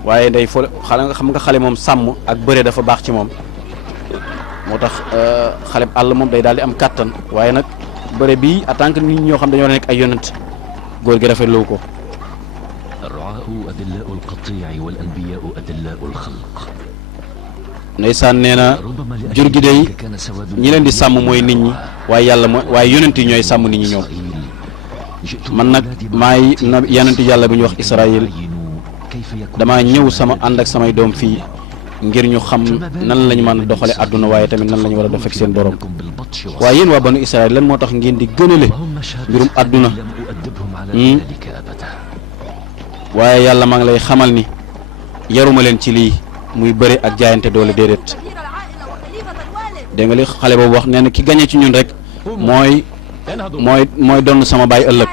waaye day fo xam nga xale moom sàmm ak bëre dafa baax ci moom moo tax xale àll moom day daal di am kàttan waaye nag bëre bi en tant que nit ñoo xam dañoo nekk ay yonent góor gi rafetlu ko ndeysaan nee na jur gi day ñi leen di sàmm mooy nit ñi waaye yàlla mooy waaye yonent yi ñooy sàmm nit ñi ñoom man nag maay na yonent yàlla bi ñu wax Israël dama ñëw sama ànd ak samay doom fii ngir ñu xam nan lañu mën a doxale àdduna waaye tamit nan la ñu war a def ak seen borom waaye yéen waa banu Israël lan moo tax ngeen di gënale mbirum àdduna waaye yàlla maa ngi lay xamal ni yaruma leen ci lii muy bëri ak jaayante doole déedéet dégg nga li xale boobu wax nee na ki gañe ci ñun rek mooy doon sama baay ëllëg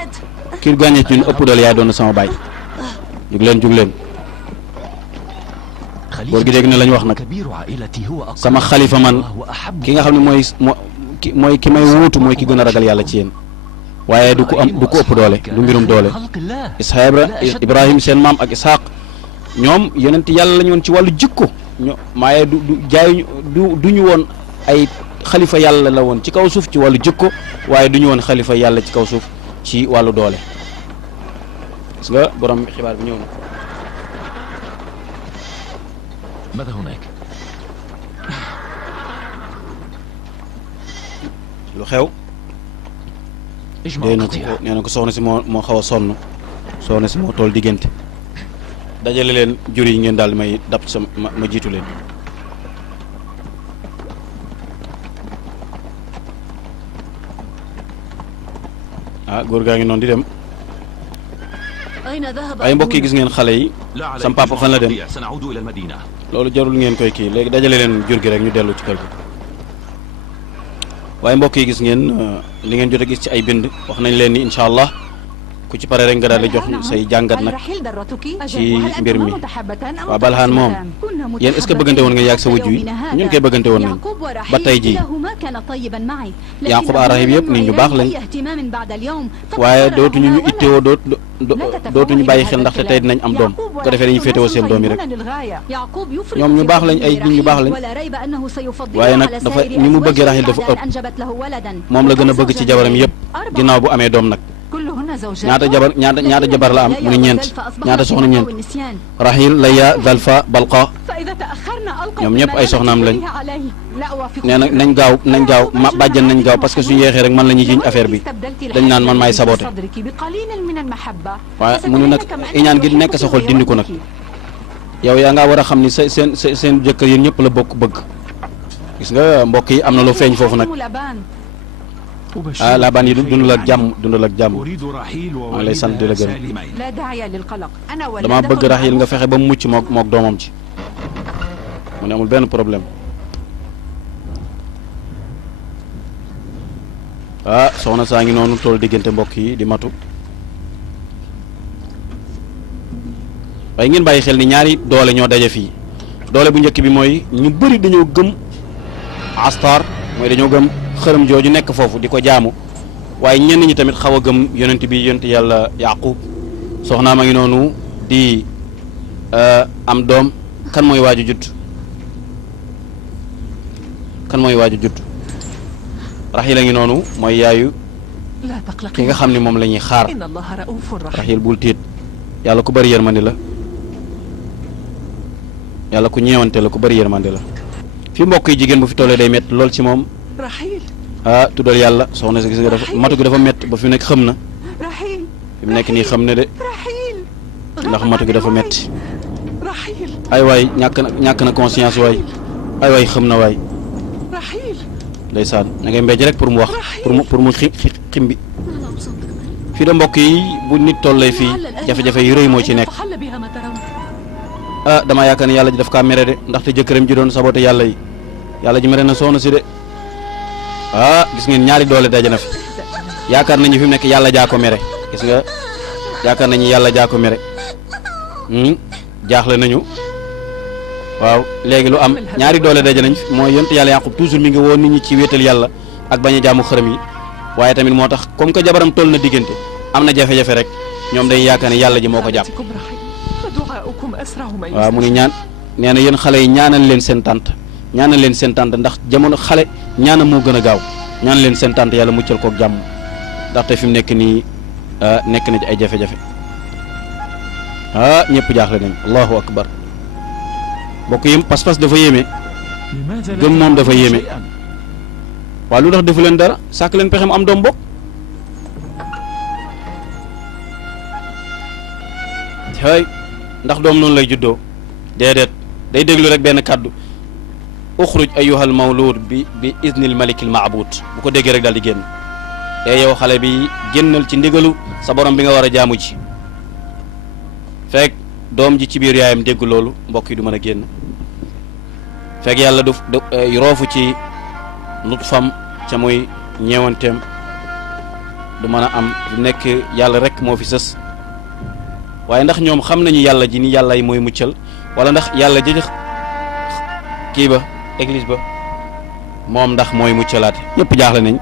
ki gañe ci ñun ëpp doole yaay doon sama baay jug leen góor gi dégg na la ñu wax nag sama xalifa man ki nga xam ne mooy ki may wuutu mooy ki gën a ragal yàlla ci yéen waaye du ko ëpp doole du mbirum doole Ibrahim seen maam ak Ishaq ñoom yonent yàlla la ñu woon ci wàllu jikko maaye du jaay duñu woon ay xalifa yàlla la woon ci kaw suuf ci wàllu jikko waaye duñu woon xalifa yàlla ci kaw suuf ci wàllu doole gis nga borom xibaar bi ñëw na. ماذا هناك؟ lu xew. اجمع nee na ko أختها. nee na ko soxna si moo xaw a sonn soxna si moo tool diggante dajale leen jur yi ngeen daal may dab sa ma jiitu leen. góor gaa ngi noonu di dem. أين ذهب ay mbokk yi gis ngeen xale yi. لا عليك sam papa fan la dem. سنعود إلى المدينة. loolu jarul ngeen koy kii léegi dajale leen jur gi rek ñu dellu ci kër gi. waaye mbokk yi gis ngeen li ngeen jot a gis ci ay bind wax nañ leen ni incha allah ku ci pare rek nga daal di jox say jàngat nag ci mbir mi. waaw Balhaan moom yéen est-ce que bëggante woon nga yaag sa wujj wi ñun koy bëggante woon nañ ba tey jii. Yaqub Arahib yëpp nit ñu baax lañ waaye dootuñu ñu ittewoo dootuñu bàyyi xel ndaxte tey dinañ am doom bu ko defee dañuy féetewoo seen doom yi rek ñoom ñu baax lañ ay nit ñu baax lañ waaye nag dafa ni mu bëggee Rahil dafa ëpp moom la gën a bëgg ci jabaram yëpp ginnaaw bu amee doom nag. ñaata jabar la am mu ñeent ñaata soxna ñeent Rahil Layya Zalfa Balqa ñoom ñëpp ay soxnaam lañ nee na nañ gaaw ma bàjjan nañ gaaw parce que suñu yeexee rek man la ñuy jiñ affaire bi dañ naan man maay saboté waaye munu nag iñaan gi nekk sa xol dindi ko nag yow yaa ngaa war a xam ni seen jëkkër yéen ñëpp la bokk bëgg gis nga mbokk yi am na lu feeñ foofu nag Laabaan yi dundal ak jàmm أريد رحيل maa ngi lay sant di la ووالدها gërëm سالمين. لا داعي للقلق أنا dama bëgg Rahil nga fexe ba mu mucc mook doomam ci mu ne amul benn problème soxna saa ngi noonu tool diggante mbokk yi di matu waaye ngeen bàyyi xel ni ñaari doole ñoo daje fii doole bu njëkk bi mooy ñu bëri dañoo gëm astar mooy dañoo gëm xërëm jooju nekk foofu di ko jaamu waaye ñenn ñi tamit xaw a gëm yonent bi yonent yàlla Yaqub soxnaam a ngi noonu di am doom kan mooy waaju judd Rahil a ngi noonu mooy yaayu لا تقلق ki nga xam ne moom la ñuy xaar إن الله رؤوف رحيم Rahil bul tiit yàlla ku bëri yërmande la yàlla ku ñeewante la ku bëri yërmande la fi mbokk yi jigéen bu fi tollee day métti lool ci moom رحيل tuddal yàlla soxna si gis nga dafa matu gi dafa métti ba fi mu nekk xam na رحيل fi mu nekk nii xam na de رحيل ndax matu gi dafa métti رحيل ay waay ñàkk na conscience waay ay waay xam na waay رحيل ndeysaan na ngay mbéj rek pour mu wax pour mu ximbi fii de mbokk yi bu nit tollee fii jafe-jafe yu rëy moo ci nekk فحل بها ما ترون damaa yaakaar ne yàlla ji daf kaa mere de ndaxte jëkkëram ji doon saboté yàlla yi yàlla ji mere na soxna si de gis ngeen ñaari doole daje na fi yaakaar nañu fi mu nekk yàlla jaa ko mere gis nga yaakaar nañu yàlla jaa ko mere jaaxle nañu waaw léegi lu am ñaari doole daje nañ mooy yonent yàlla Yaqub toujours mi ngi woo nit ñi ci wéetal yàlla ak bañ a jaamu xërëm yi waaye tamit moo tax comme que jabaram toll na diggante am na jafe-jafe rek ñoom day yaakaar ne yàlla ji moo ko jàpp رحيل ودعاؤكم أسرع ما waaw mu ni ñaan nee na yéen xale yi ñaanal leen seen tànt ndax jamono xale ñaana moo gën a gaaw ñaanal leen seen tànt yàlla muccal kook jàmm ndaxte fi mu nekk nii nekk na ci ay jafe-jafe ñëpp jaaxle nañ allahu akbar mbokk yi pas-pas dafa yéeme لماذا لا gëm moom dafa تفعلون yéeme شيئا؟ waaw lu tax defu leen dara sàkk leen pexe mu am doom bokk hay ndax doom noonu lay juddoo déedéet day déglu rek benn kàddu uxruj ayyuhal mawlud bi iznil malikil maabud bu ko déggee rek daal di génn yow xale bi génnal ci ndigalu sa borom bi nga war a jaamu ci fekk doom ji ci biir yaayam dégg loolu mbokk yi du mën a génn fekk yàlla du roofu ci nutfam ca muy ñeewanteem du mën a am du nekk yàlla rek moo fi sës waaye ndax ñoom xam nañu yàlla ji ni yàlla yi mooy muccal wala ndax yàlla ji kii ba église ba moom ndax mooy muccalaate ñëpp jaaxle nañ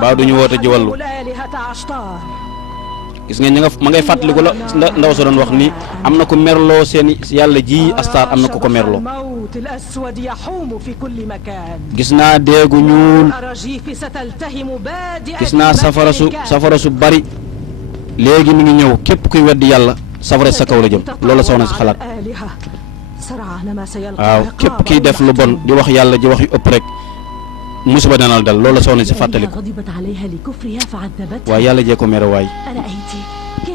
baa duñu woote ji wàllu gis nga ñi nga ma ngay fàttaliku la ndaw sa doon wax ni am na ko merloo seen yàlla ji Astar am na ko merloo gis naa deegu ñuul gis naa safara su bari léegi mi ngi ñëw képp kuy weddi yàlla safara sa kaw la jëm loolu la soxna si xalaat waaw képp kiy def lu bon di wax yàlla ji wax yu ëpp rek musiba dana dal loolu la soxna si fàttaliku waaye yàlla jee ko mere waay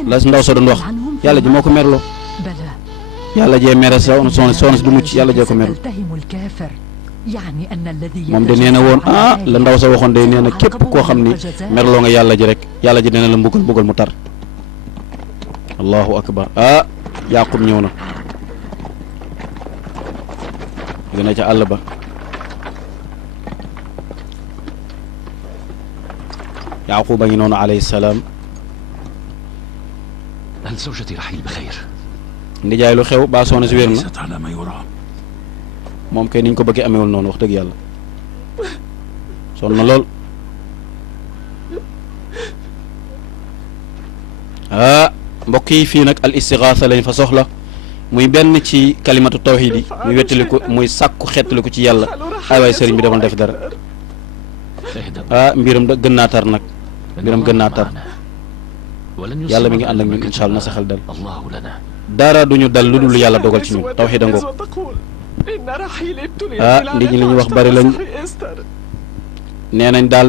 la ndaw sa doon wax yàlla ji moo ko merloo yàlla jee mere soxna si du mucc yàlla jee ko merloo moom de nee na woon la ndaw sa waxoon de nee na képp koo xam ni merloo nga yàlla ji rek yàlla ji dina la mbugal mu tar allahu akbar Yaqub ñëw na gën a ca àll ba Yaqub a ngi noonu alayhi salaam هل زوجتي رحيل بخير؟ ndijaay lu xew baa soxna si wér na ليست على ما يرام. moom kay niñ ko bëggee amewul noonu wax dëgg yàlla sonn na lool mbokk yi fii nag al istigaasa lañ fa soxla muy benn ci kalimatu tawxiid yi muy wettaliku muy sàkku xettaliku ci yàlla ay waay sëriñ bi demal def dara mbiram da gën naa tar nag mbiram gën naa tar yàlla mi ngi ànd ak ñun incha allah na sa xel dal dara duñu dal lu dul yàlla dogal ci ñun tawxiid a ngoog nit ñi li ñuy wax bari lañ nee nañ daal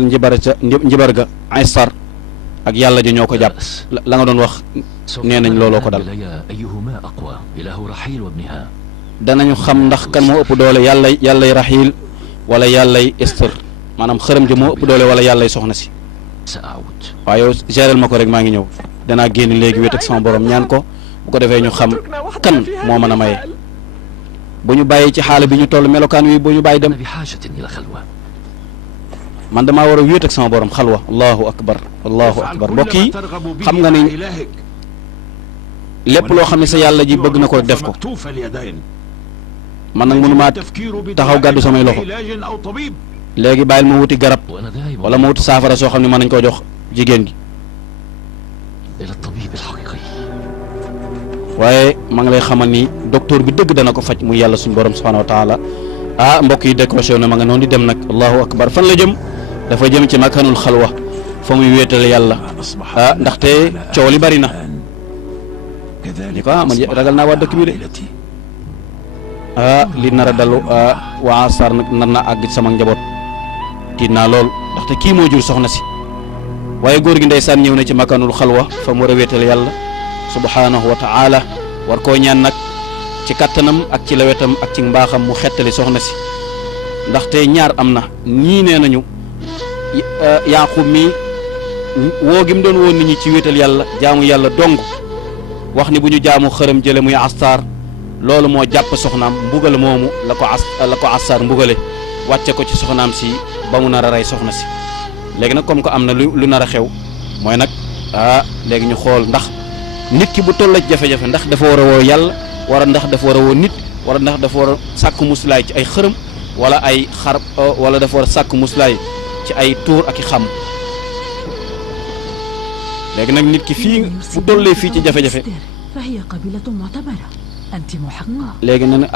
njibar ga Astar ak yàlla ji ñoo ko jàpp la nga doon wax nee nañ looloo ko dal danañu xam ndax kan moo ëpp doole yàllay Raxiil wala yàllay Astar maanaam xërëm ji moo ëpp doole wala yàllay soxna si waaye yow géréel ma ko rek maa ngi ñëw danaa génn léegi wét ak sama borom ñaan ko bu ko defee ñu xam kan moo mën a maye bu ñu bàyyi ci xaala bi ñu toll melokaan wi bu ñu bàyyi dem man damaa war a wéet ak sama borom xalwa allahu akbar mbokk yi xam nga ni lépp loo xam ne sa yàlla ji bëgg na ko def ko man nag mënumaa taxaw gàddu samay loxo léegi bàyyil ma wuti garab wala ma wuti saafara soo xam ne mën nañ koo jox jigéen gi waaye maa ngi lay xamal ni docteur bi dëgg dana ko faj muy yàlla suñu borom subhanahu wa taala mbokk yi décroché na ma nga noonu di dem nag allahu akbar fan la jëm dafa jëm ci makanul xalwa fa muy wéetal yàlla ndaxte coow li bari na ni ko man ragal naa waa dëkk bi de li nar a dalu waa Astar nag nar naa àgg sama njaboot tiit naa lool ndaxte kii moo jur soxna si waaye góor gi ndeysaan ñëw na ci makanul xalwa fa mu war a wéetal yàlla subhanahu wa taala war koo ñaan nag ci kattanam ak ci lawetam ak ci mbaaxam mu xettali soxna si ndaxte ñaar am na ñii nee nañu Yaqub mi woo gi mu doon woo nit ñi ci wéetal yàlla jaamu yàlla dong wax ni bu ñu jaamu xërëm jële muy Astar loolu moo jàpp soxnaam mbugal moomu la ko Astar mbugale wàcce ko ci soxnaam si ba mu nar a rey soxna si léegi nag comme que am na lu nar a xew mooy nag léegi ñu xool ndax nit ki bu toll ci jafe-jafe ndax dafa war a woo yàlla ndax dafa war a woo nit ndax dafa war a sàkk muslaay ci ay xërëm wala ay xar wala dafa war a sàkk muslaay ci ay tuur ak i xam léegi nag nit ki fii bu tollee fii ci jafe-jafe léegi na ne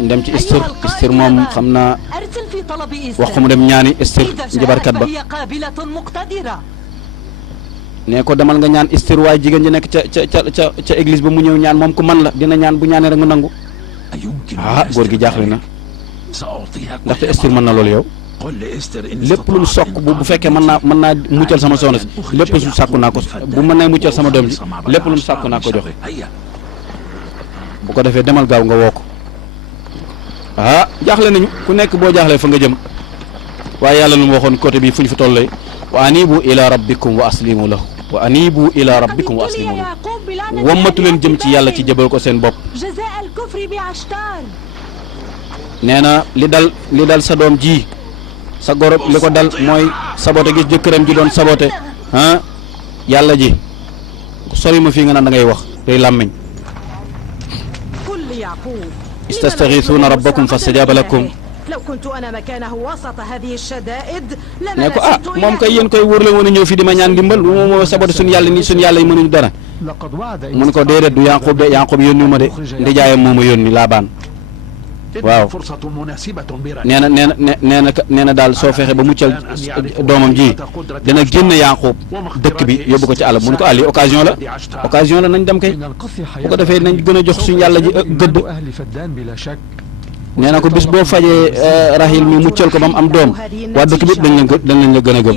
ndem ci Astar moom xam naa wax ko mu dem ñaani Astar njabarkat ba nee ko demal nga ñaan Astar waaye jigéen ji nekk ca église ba mu ñëw ñaan moom ku man la dina ñaan bu ñaanee rek mu nangu góor gi jaaxle na ndaxte Astar mën na loolu yow lépp lu mu sokk bu fekkee mën naa muccal sama soxna si lépp lu mu sàkku naa ko bu mën naa muccal sama doom ji lépp lu mu sàkku naa ko joxe bu ko defee demal gaaw nga woo ko jaaxle nañu ku nekk boo jaaxlee fa nga jëm waaye yàlla lu mu waxoon côté bi fu ñu fi tollee wa anibu ila rabbikum wa aslimu lahu wa anibu ila rabbikum wa aslimu lahu wammatu leen jëm ci yàlla ci jëbal ko seen bopp nee na li dal sa doom ji sa goro li ko dal mooy saboté gis jëkkëram ji doon saboté yàlla ji sori ma fii nga naan da ngay wax day làmmiñ istastaghithuna rabbakum fastajaba lakum لو كنت أنا مكانه وسط هذه الشدائد لما ne ko ah moom kay yéen koy wóor la woon a ñëw fi di ma ñaan ndimbal lu moo saboté suñu yàlla nii suñu yàlla yi mënuñu dara mu ne ko déedéet du Yaaqub de Yaaqub yónni ma de ndijaayam moo ma yónni Laabaan waaw nee na daal soo fexe ba muccal doomam ji dina génn Yaaqub dëkk bi yóbbu ko ci àll mu ne ko ah lii occasion la nañ dem kay bu ko defee nañ gën a jox suñu yàlla ji gëdd nee na ko bis boo fajee Rahil mi muccal ko ba mu am doom waa dëkk bi dañ leen la gën a gëm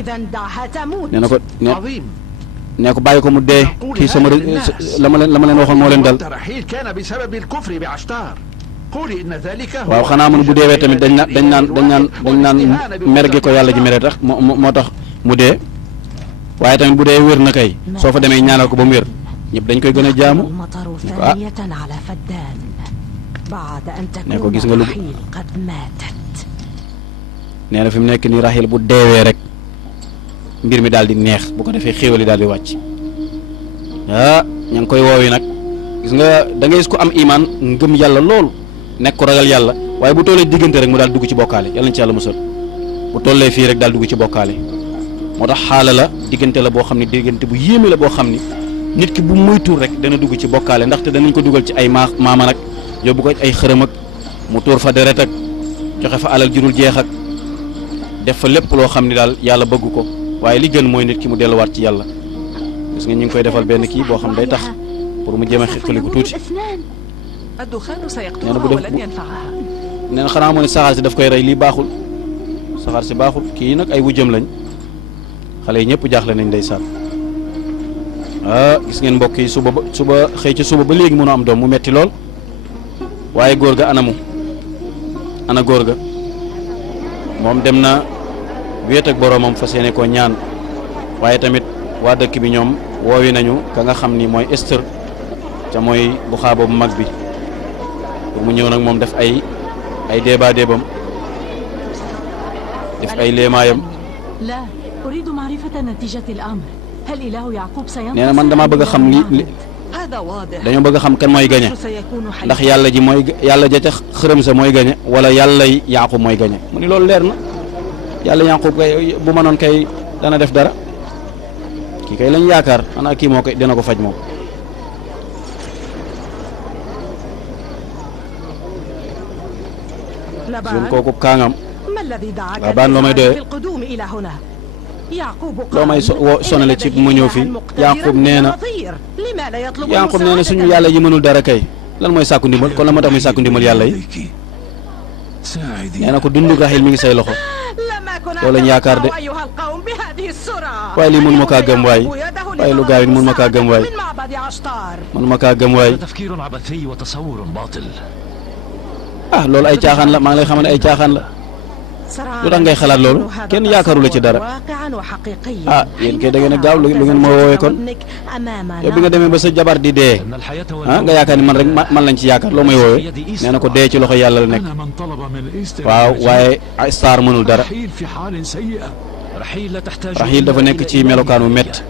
nee na ko nee ko bàyyi ko mu dee kii sama la ma leen waxoon moo leen dal waaw xanaa mun bu deewee tamit dañ naan mer gi ko yàlla ji mere tax moo tax mu dee waaye tamit bu dee wér na kay soo fa demee ñaanal ko ba mu wér ñëpp dañ koy gën a jaamu ah ne ko gis nga lu nee na fi mu nekk nii Rahil bu deewee rek mbir mi daal di neex bu ko defee xéewal yi daal di wàcc ah ña ngi koy woowi nag gis nga da ngay gis ko am imaan ngëm yàlla lool nekk ko ragal yàlla waaye bu tollee diggante rek mu daal dugg ci bokkaale yàlla na ci yàlla musal bu tollee fii rek daal dugg ci bokkaale moo tax xaala la diggante la boo xam ne diggante bu yéeme la boo xam ni nit ki bu moytuwul rek dana dugg ci bokkaale ndaxte danañ ko dugal ci ay maama nag yóbbu ko ay xërëm ak mu tuur fa deret ak joxe fa alal jurul jeex ak def fa lépp loo xam ni daal yàlla bëgg ko waaye li gën mooy nit ki mu delluwaat ci yàlla gis nga ñu ngi koy defal benn kii boo xam day tax pour mu jéem a xeqaliku tuuti nee na bu def nee na xanaa moo ne saxaar si daf koy rey lii baaxul saxaar si baaxul kii nag ay wujjam lañ xale yi ñëpp jaaxle nañ ndeysaan ah gis ngeen mbokk yi suba xëy ci suba ba léegi mënu am doom mu metti lool waaye góor ga ana góor ga moom dem na wéet ak boroomam fas yéene ko ñaan waaye tamit waa dëkk bi ñoom woowi nañu ka nga xam ni mooy Esther ca mooy bu xaaba bu mag bi pour mu ñëw nag moom def ay débat débam def ay léemaayam nee na man damaa bëgg a xam li dañoo bëgg a xam kan mooy gañe ndax yàlla ji mooy yàlla ja ca xërëm sa mooy gañe wala yàlla Yaaqub mooy gañe mu ni loolu leer na yàlla Yaaqub kay bu mënoon kay dana def dara kii kay lañ yaakaar xanaa kii moo koy dina ko faj moom sun kooku kaangam Laabaan loo may doyee loo may sonale ci mu ñëw fii Yaaqub nee na suñu yàlla yi mënul dara kay lan mooy sàkku ndimbal kon la moo tax muy sàkku ndimbal yàlla yi nee na ko dundu Rahil mi ngi say loxo loolu lañ yaakaar de waaye lii mënuma kaa gëm waay waaye lu gaaw it mënuma kaa gëm waay ah loolu ay caaxaan la maa ngi lay xamal ne ay caaxaan la lu tax ngay xalaat loolu kenn yaakaaru la ci dara ah yéen kay da ngeen a gaaw lu ngeen ma woowee kon yow bi nga demee ba sa jabar di dee ah nga yaakaar ni man rek man lañ ci yaakaar loo may woowee nee na ko dee ci loxo yàlla la nekk waaw waaye Star mënul dara Rahil dafa nekk ci melokaan wu métti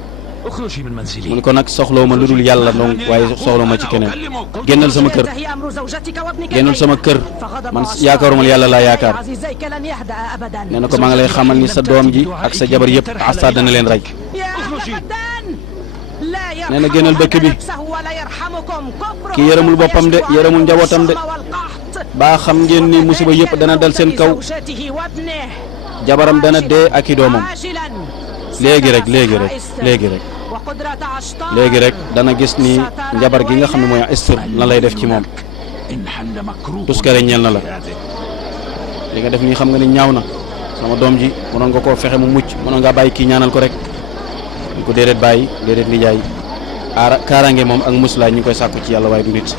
mu ne ko nag soxlawu ma lu dul yàlla donc waaye soxlawu ma ci keneen génnal sama kër man yaakaaruma yàlla laa yaakaar nee na ko maa ngi lay xamal ni sa doom ji ak sa jabar yëpp Star dana leen rey nee na génnal dëkk bi kii yërëmul boppam de yërëmul njabootam de baa xam ngeen ni musiba yëpp dana dal seen kaw jabaram dana dee ak i doomam léegi rek dana gis ni njabar gi nga xam ne mooy Esther lan lay def ci moom tuskare ñeel na la li nga def nii xam nga ni ñaaw na sama doom ji mënoon nga koo fexe mu mucc mënoon ngaa bàyyi kii ñaanal ko rek ñu ko déedéet bàyyi déedéet nijaay kaaraange moom ak muslaay ñu ngi koy sàkku ci yàlla waaye du nit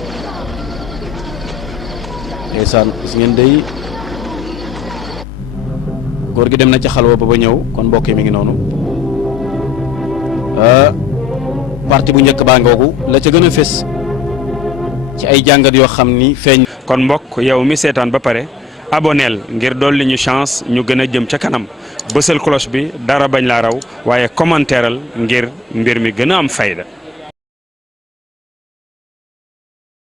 ndeysaan gis ngeen day góor gi dem na ci xalwa ba ñëw kon mbokk mi ngi noonu parti bu njëkk baa ngoogu la ca gën a fés ci ay jàngat yoo xam ni feeñ. kon mbokk yow mi seetaan ba pare aboneel ngir dolli ñu chance ñu gën a jëm ca kanam bësal cloche bi dara bañ laa raw waaye commentaireal ngir mbir mi gën a am fayda.